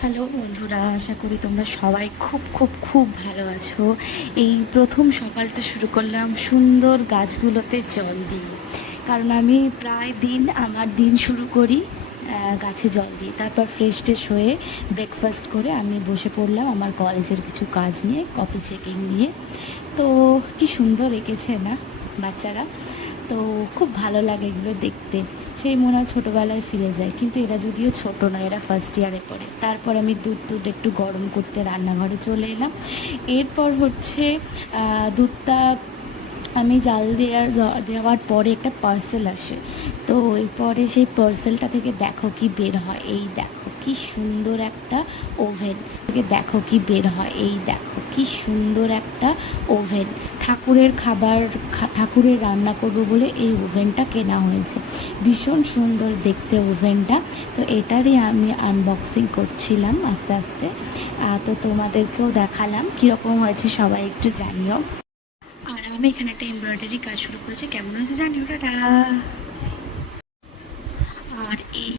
Hello বন্ধুরা, আশা করি তোমরা সবাই খুব খুব খুব ভালো আছো। এই প্রথম সকালটা শুরু করলাম সুন্দর গাছগুলোতে জল দিয়ে। কারণ আমি প্রায় দিন আমার দিন শুরু করি গাছে জল দিয়ে। তারপর ফ্রেশ ট্রেশ হয়ে ব্রেকফাস্ট করে আমি বসে পড়লাম আমার কলেজের কিছু কাজ নিয়ে, কপি চেকিং নিয়ে। তো কি সুন্দর এঁকেছে না বাচ্চারা। তো খুব ভালো লাগে এগুলো দেখতে। সেই মনে হয় ছোটোবেলায় ফিরে যায়, কিন্তু এরা যদিও ছোট নয়, এরা ফার্স্ট ইয়ারে পড়ে। তারপর আমি দুধ একটু গরম করতে রান্নাঘরে চলে এলাম। এরপর হচ্ছে দুধটা আমি জাল দেওয়ার পরে একটা পার্সেল আসে। তো এরপরে সেই পার্সেলটা থেকে দেখো কি বের হয়, এই দেখো কি সুন্দর একটা ওভেন। দেখো কি বের হয়, এই দেখো কি সুন্দর একটা ওভেন। ঠাকুরের খাবার, ঠাকুরের রান্না করব বলে এই ওভেনটা কেনা হয়েছে। ভীষণ সুন্দর দেখতে ওভেনটা। তো এটারই আমি আনবক্সিং করছিলাম আস্তে আস্তে। তো তোমাদেরকেও দেখালাম কীরকম হয়েছে, সবাই একটু জানিও। আর আমি এখানে একটা এমব্রয়ডারি কাজ শুরু করেছি, কেমন হয়েছে জানিও। টাটা। আর এই